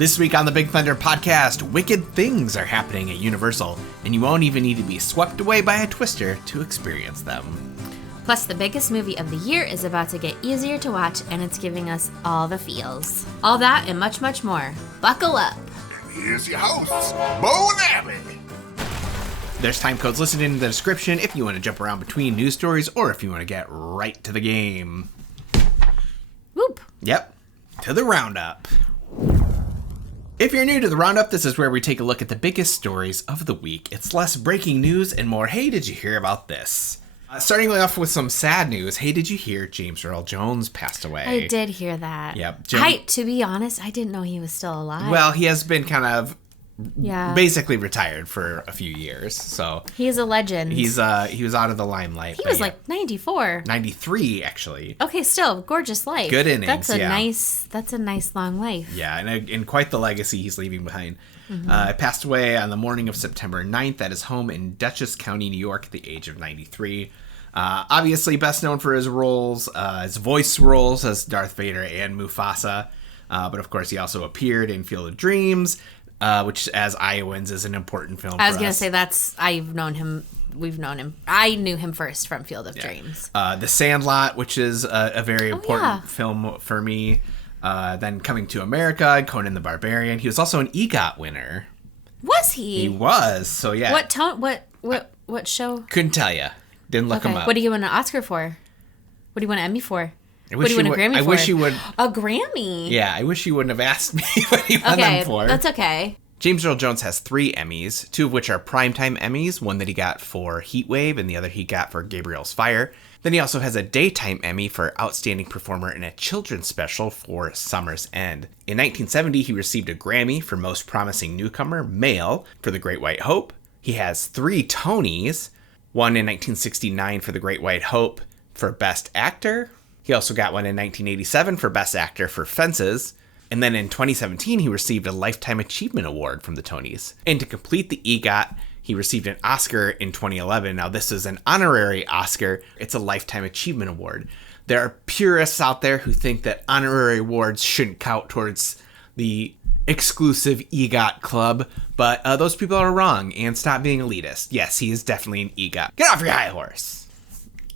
This week on the Big Thunder podcast, wicked things are happening at Universal, and you won't even need to be swept away by a twister to experience them. Plus, the biggest movie of the year is about to get easier to watch, and it's giving us all the feels. All that and much, much more. Buckle up. And here's your hosts, Bo and Abby. There's time codes listed in the description if you want to jump around between news stories or if you want to get right to the game. Whoop. Yep, to the roundup. If you're new to the Roundup, this is where we take a look at the biggest stories of the week. It's less breaking news and more, hey, did you hear about this? Starting off with some sad news, hey, did you hear James Earl Jones passed away? I did hear that. Yep. To be honest, I didn't know he was still alive. Well, he has been kind of basically retired for a few years, so he is a legend. He was out of the limelight. He was like 94, 93 actually. Okay, still gorgeous life. Good innings. That's a nice long life. Yeah, and quite the legacy he's leaving behind. He passed away on the morning of September 9th at his home in Dutchess County, New York, at the age of 93. Obviously best known for his roles, his voice roles as Darth Vader and Mufasa, but of course he also appeared in Field of Dreams, which as Iowans is an important film for us. I was going to say we've known him. I knew him first from Field of Dreams. The Sandlot, which is a very important film for me. Then Coming to America, Conan the Barbarian. He was also an EGOT winner. Was he? He was, so yeah. What show? Couldn't tell you. Didn't look him up. What do you win an Oscar for? What do you win an Emmy for? What do you win a Grammy for? I wish you would. A Grammy? Yeah, I wish you wouldn't have asked me what he won them for. That's okay. James Earl Jones has 3 Emmys, 2 of which are primetime Emmys, one that he got for Heat Wave and the other he got for Gabriel's Fire. Then he also has a daytime Emmy for Outstanding Performer in a Children's Special for Summer's End. In 1970, he received a Grammy for Most Promising Newcomer, Male, for The Great White Hope. He has 3 Tonys, one in 1969 for The Great White Hope for Best Actor. He also got one in 1987 for Best Actor for Fences. And then in 2017, he received a Lifetime Achievement Award from the Tonys. And to complete the EGOT, he received an Oscar in 2011. Now, this is an honorary Oscar. It's a Lifetime Achievement Award. There are purists out there who think that honorary awards shouldn't count towards the exclusive EGOT club, but those people are wrong, and stop being elitist. Yes, he is definitely an EGOT. Get off your high horse.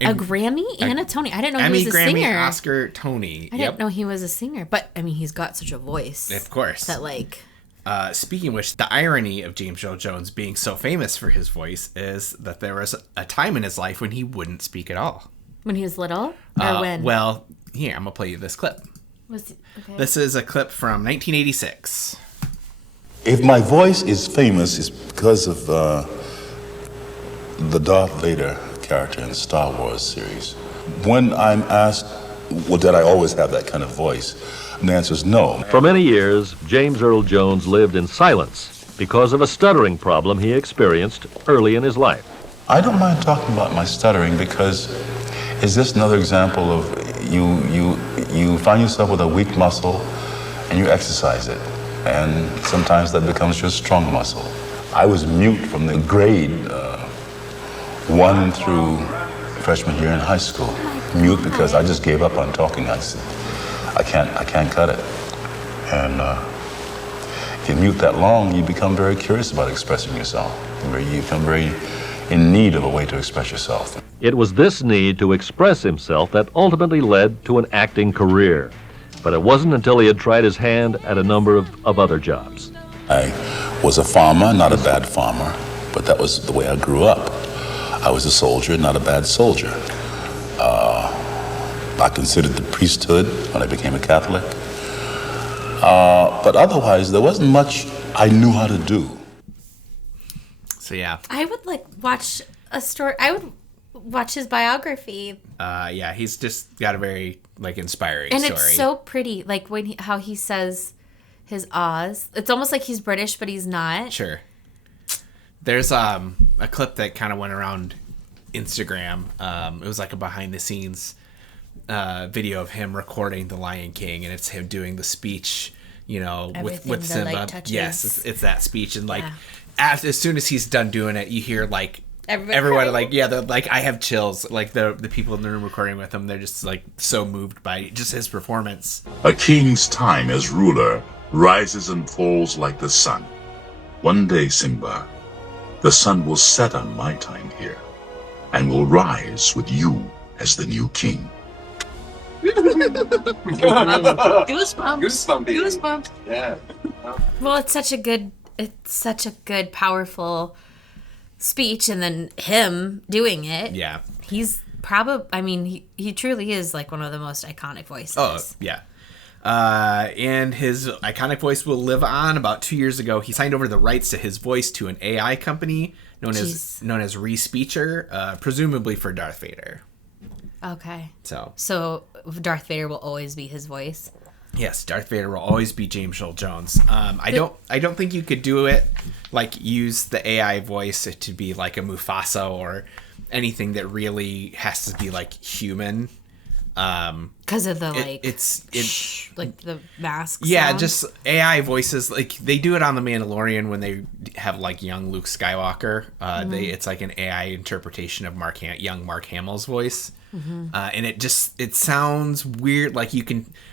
A Grammy and a Tony. I didn't know Emmy, he was a Grammy, singer. Oscar, Tony. I didn't know he was a singer, but I mean, he's got such a voice. Of course. That like. Speaking of which, the irony of James Earl Jones being so famous for his voice is that there was a time in his life when he wouldn't speak at all. When he was little, or when? Well, here I'm gonna play you this clip. This is a clip from 1986. If my voice is famous, it's because of the Darth Vader character in the Star Wars series. When I'm asked, well, did I always have that kind of voice? And the answer is no. For many years, James Earl Jones lived in silence because of a stuttering problem he experienced early in his life. I don't mind talking about my stuttering because is this another example of you find yourself with a weak muscle and you exercise it. And sometimes that becomes your strong muscle. I was mute from the grade 1 through freshman year in high school. Mute because I just gave up on talking. I said, I can't cut it. And if you mute that long, you become very curious about expressing yourself. You become very in need of a way to express yourself. It was this need to express himself that ultimately led to an acting career. But it wasn't until he had tried his hand at a number of other jobs. I was a farmer, not a bad farmer, but that was the way I grew up. I was a soldier, not a bad soldier. I considered the priesthood when I became a Catholic. But otherwise, there wasn't much I knew how to do. So, yeah. I would watch a story. I would watch his biography. Yeah, he's just got a very inspiring and story. And it's so pretty, how he says his ahs. It's almost like he's British, but he's not. Sure. There's a clip that kind of went around Instagram. It was like a behind the scenes video of him recording The Lion King, and it's him doing the speech, with Simba. Yes, it's that speech, and as soon as he's done doing it, you hear everyone they're I have chills. The people in the room recording with him, they're just so moved by just his performance. A king's time as ruler rises and falls like the sun. One day, Simba, the sun will set on my time here and will rise with you as the new king. Goosebumps. Yeah. Well, it's such a good, powerful speech, and then him doing it. Yeah. He's probably, I mean, he truly is like one of the most iconic voices. Oh, yeah. And his iconic voice will live on. About 2 years ago, he signed over the rights to his voice to an AI company known as Respeecher, presumably for Darth Vader. Okay. So Darth Vader will always be his voice. yes, Darth Vader will always be James Earl Jones. I don't think you could do it like use the AI voice to be like a Mufasa or anything that really has to be like human. Because of the like the mask. Yeah, sound. just AI voices. Like they do it on The Mandalorian when they have like young Luke Skywalker. It's like an AI interpretation of young Mark Hamill's voice, and it sounds weird. Like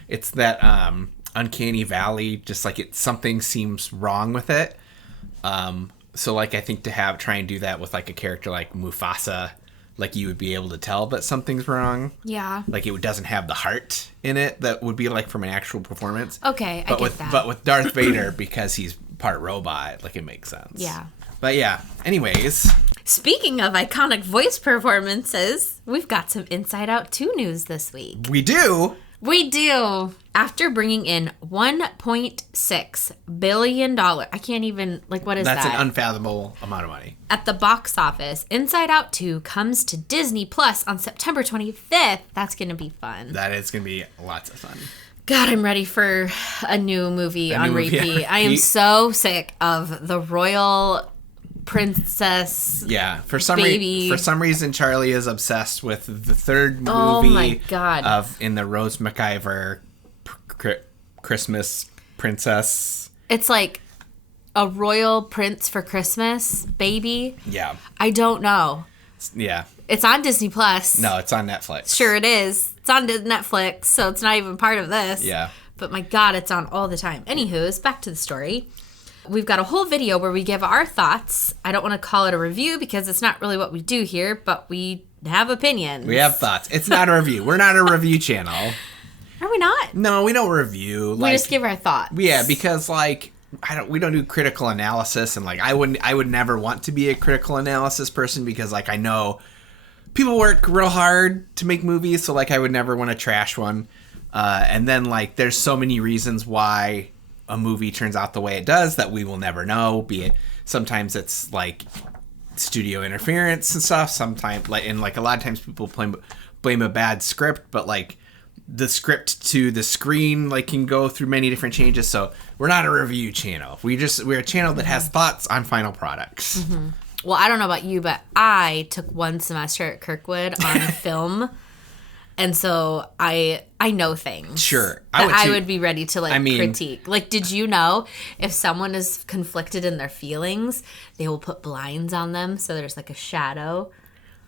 it's that uncanny valley. Just like something seems wrong with it. So like I think to try and do that with like a character like Mufasa. Like, you would be able to tell that something's wrong. Yeah. Like, it doesn't have the heart in it that would be, like, from an actual performance. Okay, I get that. But with Darth Vader, because he's part robot, like, it makes sense. Yeah. But, yeah. Anyways. Speaking of iconic voice performances, we've got some Inside Out 2 news this week. We do? We do. After bringing in $1.6 billion. I can't even, what is that? That's an unfathomable amount of money. At the box office, Inside Out 2 comes to Disney Plus on September 25th. That's going to be fun. That is going to be lots of fun. God, I'm ready for a new movie on repeat. I am so sick of the royal princess. Yeah, for some reason Charlie is obsessed with the third movie. Oh my God. In the Rose McIver Christmas princess. It's like a royal prince for Christmas, baby. Yeah. I don't know. Yeah. It's on Disney Plus. No, it's on Netflix. Sure it is. It's on Netflix, so it's not even part of this. Yeah. But my God, it's on all the time. Anywho's, back to the story. We've got a whole video where we give our thoughts. I don't want to call it a review because it's not really what we do here, but we have opinions. We have thoughts. It's not a review. We're not a review channel. Are we not? No, we don't review. We just give our thoughts. Yeah, because we don't do critical analysis, and I would never want to be a critical analysis person because I know people work real hard to make movies, so I would never want to trash one. And then there's so many reasons why a movie turns out the way it does that we will never know. Be it sometimes it's studio interference and stuff. Sometimes a lot of times people blame a bad script, but the script to the screen can go through many different changes. So we're not a review channel. We're a channel that has thoughts on final products. Mm-hmm. Well, I don't know about you, but I took one semester at Kirkwood on film. And so I know things. Sure. I would be ready to critique. Did you know if someone is conflicted in their feelings, they will put blinds on them so there's a shadow?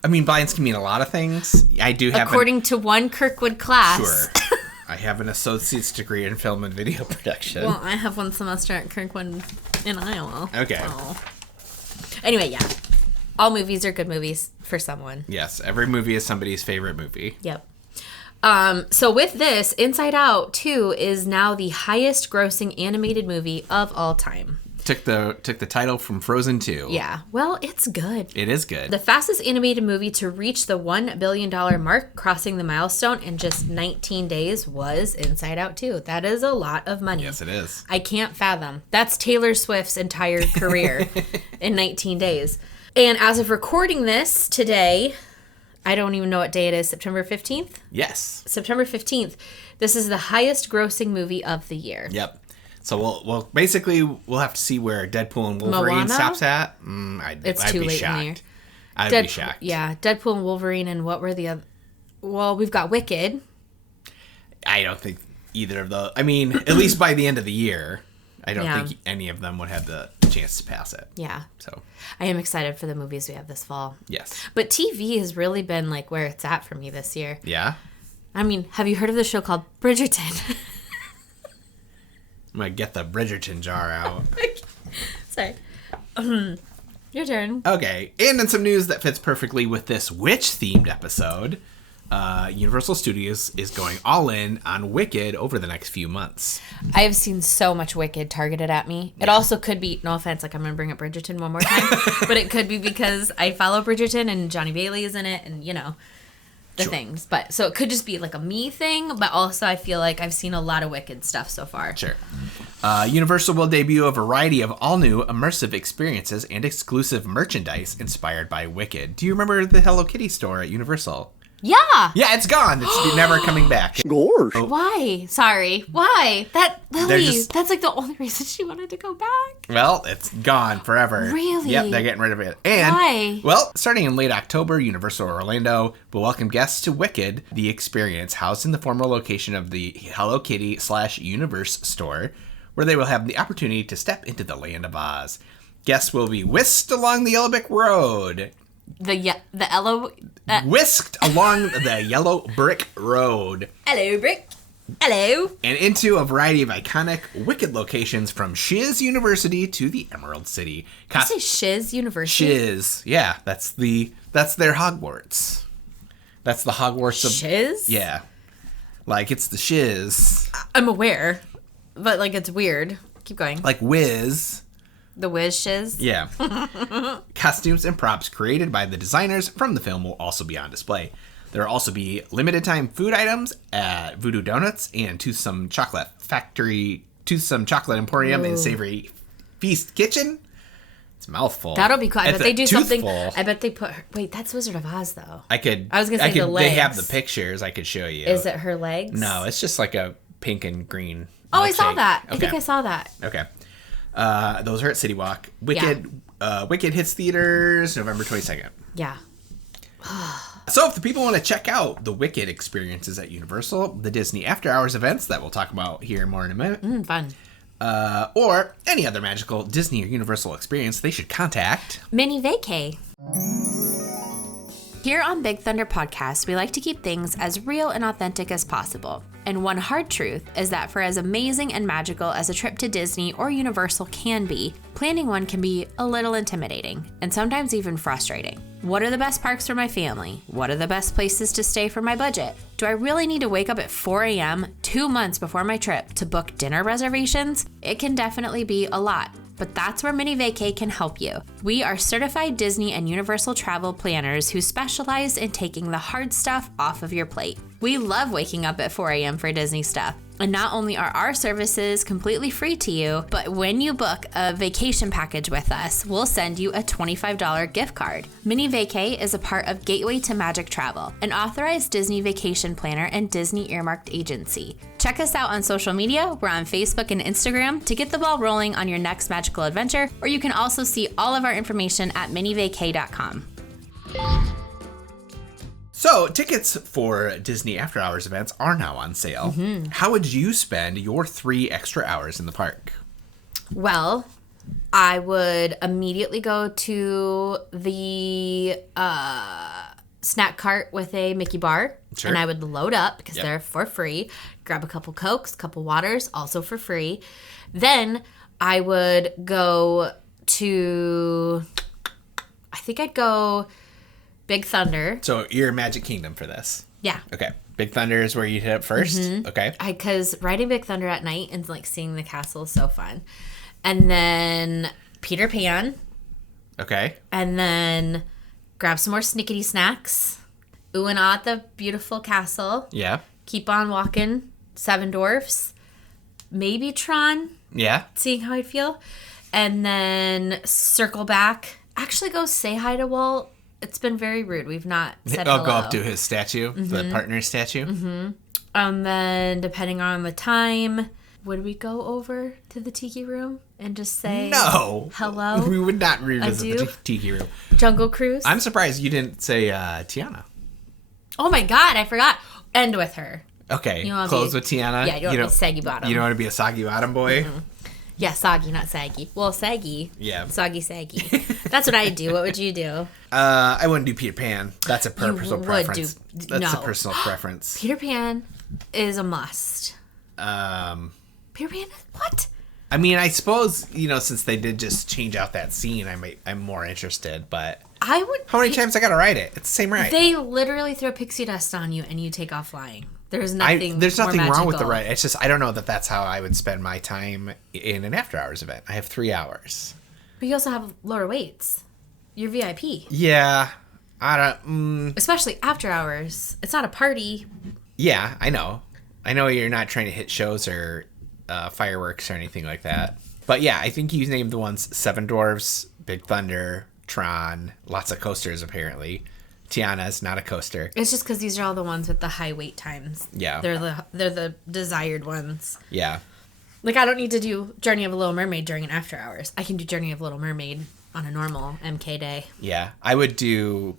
I mean, blinds can mean a lot of things. I do have according to one Kirkwood class. Sure. I have an associate's degree in film and video production. Well, I have one semester at Kirkwood in Iowa. Okay. Oh. Anyway, yeah. All movies are good movies for someone. Yes, every movie is somebody's favorite movie. Yep. So with this, Inside Out 2 is now the highest grossing animated movie of all time. Took the title from Frozen 2. Yeah. Well, it's good. It is good. The fastest animated movie to reach the $1 billion mark, crossing the milestone in just 19 days, was Inside Out 2. That is a lot of money. Yes, it is. I can't fathom. That's Taylor Swift's entire career in 19 days. And as of recording this today, I don't even know what day it is, September 15th? Yes. September 15th. This is the highest grossing movie of the year. Yep. So we'll basically have to see where Deadpool and Wolverine Moana? stops at. It's I'd too be late shocked. in the year. I'd be shocked. Yeah, Deadpool and Wolverine, and what were the other? Well, we've got Wicked. I don't think either of those. I mean, at least by the end of the year, I don't think any of them would have the chance to pass it. Yeah. So I am excited for the movies we have this fall. yes. But TV has really been where it's at for me this year. Yeah. I mean, have you heard of the show called Bridgerton? I'm going to get the Bridgerton jar out. Sorry. Your turn. Okay, and in some news that fits perfectly with this witch-themed episode, Universal Studios is going all in on Wicked over the next few months. I have seen so much Wicked targeted at me. It also could be, no offense, like I'm going to bring up Bridgerton one more time, but it could be because I follow Bridgerton and Johnny Bailey is in it and, you know, the things. But so it could just be like a me thing, but also I feel like I've seen a lot of Wicked stuff so far. Sure. Universal will debut a variety of all-new immersive experiences and exclusive merchandise inspired by Wicked. Do you remember the Hello Kitty store at Universal? Yeah. Yeah, it's gone. It's never coming back. Gosh. Why? Sorry. Why? That Lily, just- that's like the only reason she wanted to go back. Well, it's gone forever. Really? Yep, they're getting rid of it. And, Why? well, starting in late October, Universal Orlando will welcome guests to Wicked, the experience housed in the former location of the Hello Kitty / Universe store, where they will have the opportunity to step into the land of Oz. Guests will be whisked along the Yellow Brick Road. Whisked along the Yellow Brick Road. Hello, Brick. Hello. And into a variety of iconic Wicked locations from Shiz University to the Emerald City. Did you say Shiz University? Shiz. Yeah, that's their Hogwarts. That's the Hogwarts of... Shiz? Yeah. Like, it's the Shiz. I'm aware, but like it's weird. Keep going. Like Wiz. The Wiz Shiz? Yeah. Costumes and props created by the designers from the film will also be on display. There will also be limited time food items at Voodoo Donuts and Toothsome Chocolate Emporium and Savory Feast Kitchen. It's a mouthful. That'll be cool. I bet they do something. Toothful. I bet they put. Wait, that's Wizard of Oz though. I was gonna say the legs. They have the pictures. I could show you. Is it her legs? No, it's just like a pink and green. Oh, I saw milkshake. that. Okay. I think I saw that. Okay. Those are at City Walk. Wicked hits theaters November 22nd. Yeah. So if the people want to check out the Wicked experiences at Universal, the Disney After Hours events that we'll talk about here more in a minute, Fun. or any other magical Disney or Universal experience, they should contact Minnie Vacay. Here on Big Thunder Podcast, we like to keep things as real and authentic as possible. And one hard truth is that for as amazing and magical as a trip to Disney or Universal can be, planning one can be a little intimidating and sometimes even frustrating. What are the best parks for my family? What are the best places to stay for my budget? Do I really need to wake up at 4 a.m. 2 months before my trip to book dinner reservations? It can definitely be a lot. But that's where Minnie Vacay can help you. We are certified Disney and Universal travel planners who specialize in taking the hard stuff off of your plate. We love waking up at 4 a.m. for Disney stuff. And not only are our services completely free to you, but when you book a vacation package with us, we'll send you a $25 gift card. Minnie Vacay is a part of Gateway to Magic Travel, an authorized Disney vacation planner and Disney earmarked agency. Check us out on social media. We're on Facebook and Instagram to get the ball rolling on your next magical adventure, or you can also see all of our information at minnievacay.com. So, tickets for Disney After Hours events are now on sale. How would you spend your 3 extra hours in the park? Well, I would immediately go to the snack cart with a Mickey bar. Sure. And I would load up because they're for free. Grab a couple Cokes, couple waters, also for free. Then I would go to, I think I'd go Big Thunder. So, you're Magic Kingdom for this. Yeah. Okay. Big Thunder is where you hit up first. Okay. Because riding Big Thunder at night and like seeing the castle is so fun. And then Peter Pan. Okay. And then grab some more snickety snacks. Ooh and ah at the beautiful castle. Yeah. Keep on walking. 7 Dwarfs. Maybe Tron. Yeah. Seeing how I'd feel. And then circle back. Actually go say hi to Walt. It's been very rude. We've not said hello. I'll go up to his statue, the partner statue. And then depending on the time, would we go over to the tiki room and just say No. hello? We would not revisit Adieu? the tiki room. Jungle Cruise? I'm surprised you didn't say Tiana. Oh my god, I forgot. End with her. Okay. You wanna Close be- with Tiana. Yeah, you don't want to be saggy bottom. You don't want to be a soggy bottom boy? Yeah, soggy, not saggy. Well, saggy. Yeah. Soggy, saggy. That's what I do. What would you do? I wouldn't do Peter Pan. That's a personal would preference. do- That's a no. personal preference. Peter Pan is a must. Peter Pan? What? I mean, I suppose, since they did just change out that scene, I'm more interested, but I would. how many times I gotta ride it? It's the same ride. They literally throw pixie dust on you and you take off flying. There's nothing wrong magical. with the ride. It's just, I don't know that's how I would spend my time in an after hours event. I have 3 hours. But you also have lower weights. You're VIP. Yeah. I don't... Especially after hours. It's not a party. Yeah, I know. I know you're not trying to hit shows or fireworks or anything like that. But yeah, I think you named the ones Seven Dwarfs, Big Thunder, Tron, lots of coasters apparently. Tiana's not a coaster. It's just because these are all the ones with the high wait times. Yeah. They're the desired ones. Yeah. Like, I don't need to do Journey of a Little Mermaid during an after hours. I can do Journey of a Little Mermaid on a normal MK day. Yeah. I would do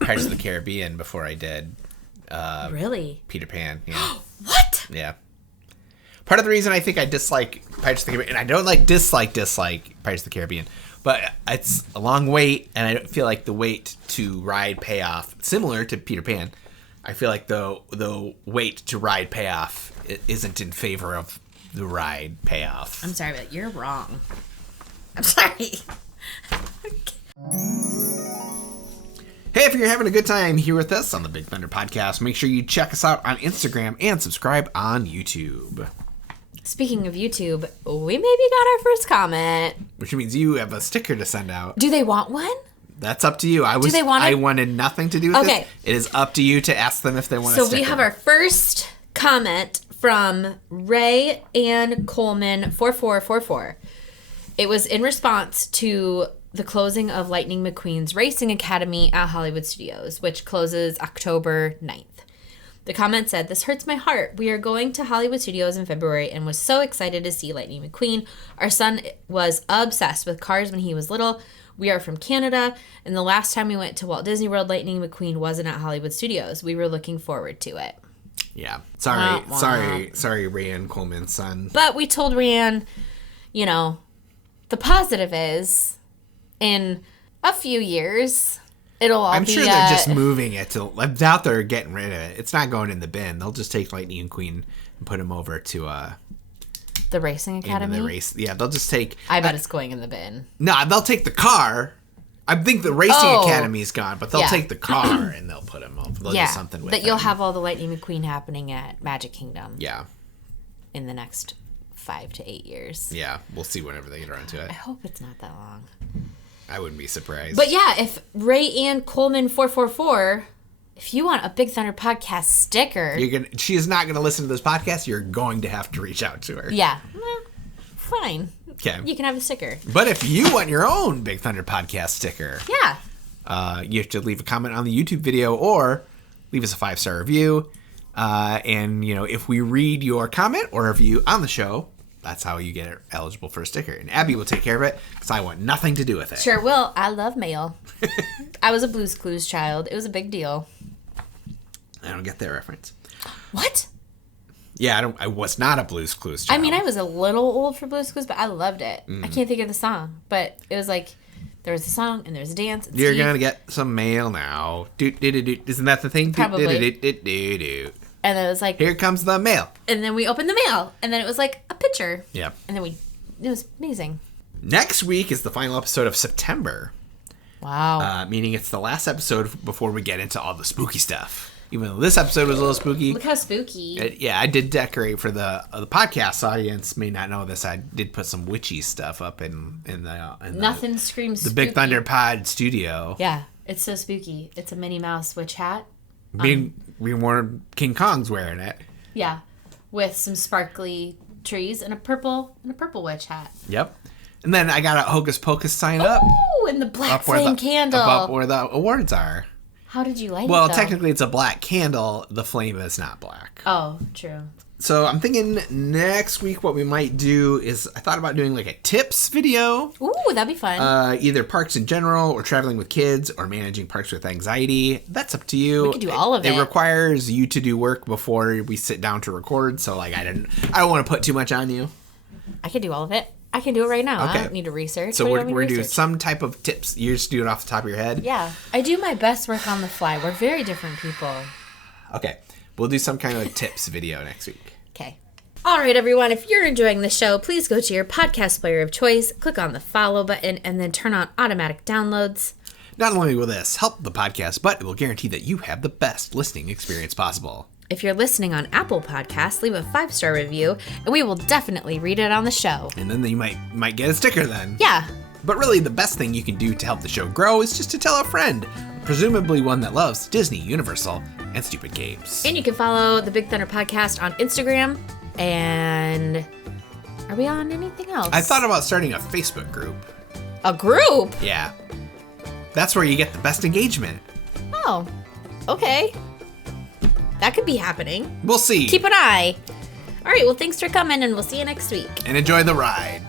Pirates of the Caribbean before I did Really? Peter Pan. Yeah. What? Yeah. Part of the reason I think I dislike Pirates of the Caribbean, and I don't dislike Pirates of the Caribbean, but it's a long wait, and I feel like the wait to ride payoff, similar to Peter Pan, I feel like the wait to ride payoff isn't in favor of the ride payoff. I'm sorry, but you're wrong. I'm sorry. Hey, if you're having a good time here with us on the Big Thunder Podcast, make sure you check us out on Instagram and subscribe on YouTube. Speaking of YouTube, we maybe got our first comment. Which means you have a sticker to send out. Do they want one? That's up to you. I wanted nothing to do with this. It is up to you to ask them if they want a sticker. So we have our first comment from Ray Ann Coleman 4444. It was in response to the closing of Lightning McQueen's Racing Academy at Hollywood Studios, which closes October 9th. The comment said, "This hurts my heart. We are going to Hollywood Studios in February and was so excited to see Lightning McQueen. Our son was obsessed with cars when he was little. We are from Canada, and the last time we went to Walt Disney World, Lightning McQueen wasn't at Hollywood Studios. We were looking forward to it." Yeah. Sorry, Rayanne Coleman's son. But we told Rayanne, the positive is, in a few years, it'll all be... I'm sure they're just moving it to... I doubt they're getting rid of it. It's not going in the bin. They'll just take Lightning McQueen and put him over to... the Racing Academy? Yeah, they'll just take... I bet it's going in the bin. No, they'll take the car. I think the Racing Academy's gone, but they'll take the car and they'll put him over. They'll do something with it. But you'll have all the Lightning McQueen happening at Magic Kingdom. Yeah. In the next 5 to 8 years. Yeah, we'll see whenever they get around to it. I hope it's not that long. I wouldn't be surprised. But yeah, if Ray Ann Coleman 444, if you want a Big Thunder Podcast sticker... She is not going to listen to this podcast. You're going to have to reach out to her. Yeah. Well, fine. Okay. You can have a sticker. But if you want your own Big Thunder Podcast sticker... Yeah. You have to leave a comment on the YouTube video or leave us a 5-star review. And, if we read your comment or review on the show... That's how you get eligible for a sticker. And Abby will take care of it because I want nothing to do with it. Sure will. I love mail. I was a Blue's Clues child. It was a big deal. I don't get that reference. What? Yeah, I was not a Blue's Clues child. I mean, I was a little old for Blue's Clues, but I loved it. I can't think of the song. But it was like, there was a song and there was a dance. And You're going to get some mail now. Isn't that the thing? Probably. And then it was like... Here comes the mail. And then we opened the mail. And then it was like a picture. Yeah. And then it was amazing. Next week is the final episode of September. Wow. Meaning it's the last episode before we get into all the spooky stuff. Even though this episode was a little spooky. Look how spooky. Yeah, I did decorate for the podcast audience. May not know this. I did put some witchy stuff up in Nothing screams spooky. The Big Thunder Pod studio. Yeah, it's so spooky. It's a Minnie Mouse witch hat. We wore King Kong's wearing it. Yeah, with some sparkly trees and a purple witch hat. Yep. And then I got a Hocus Pocus sign up. Oh, and the black flame candle. Up where the awards are. How did you light it, Well, though? technically it's a black candle. The flame is not black. Oh, true. So I'm thinking next week what we might do is I thought about doing like a tips video. Ooh, that'd be fun. Either parks in general or traveling with kids or managing parks with anxiety. That's up to you. We could do all of it. It requires you to do work before we sit down to record. So like I don't want to put too much on you. I could do all of it. I can do it right now. Okay. I don't need to research. So we're going to do some type of tips. You just do it off the top of your head? Yeah. I do my best work on the fly. We're very different people. Okay. We'll do some kind of tips video next week. Okay. All right, everyone, if you're enjoying the show, please go to your podcast player of choice, click on the follow button, and then turn on automatic downloads. Not only will this help the podcast, but it will guarantee that you have the best listening experience possible. If you're listening on Apple Podcasts, leave a 5-star review, and we will definitely read it on the show. And then you might get a sticker then. Yeah. But really, the best thing you can do to help the show grow is just to tell a friend, presumably one that loves Disney, Universal, and stupid games. And you can follow the Big Thunder Podcast on Instagram. And are we on anything else? I thought about starting a Facebook group. A group? Yeah. That's where you get the best engagement. Oh, okay. That could be happening. We'll see. Keep an eye. All right, well, thanks for coming, and we'll see you next week. And enjoy the ride.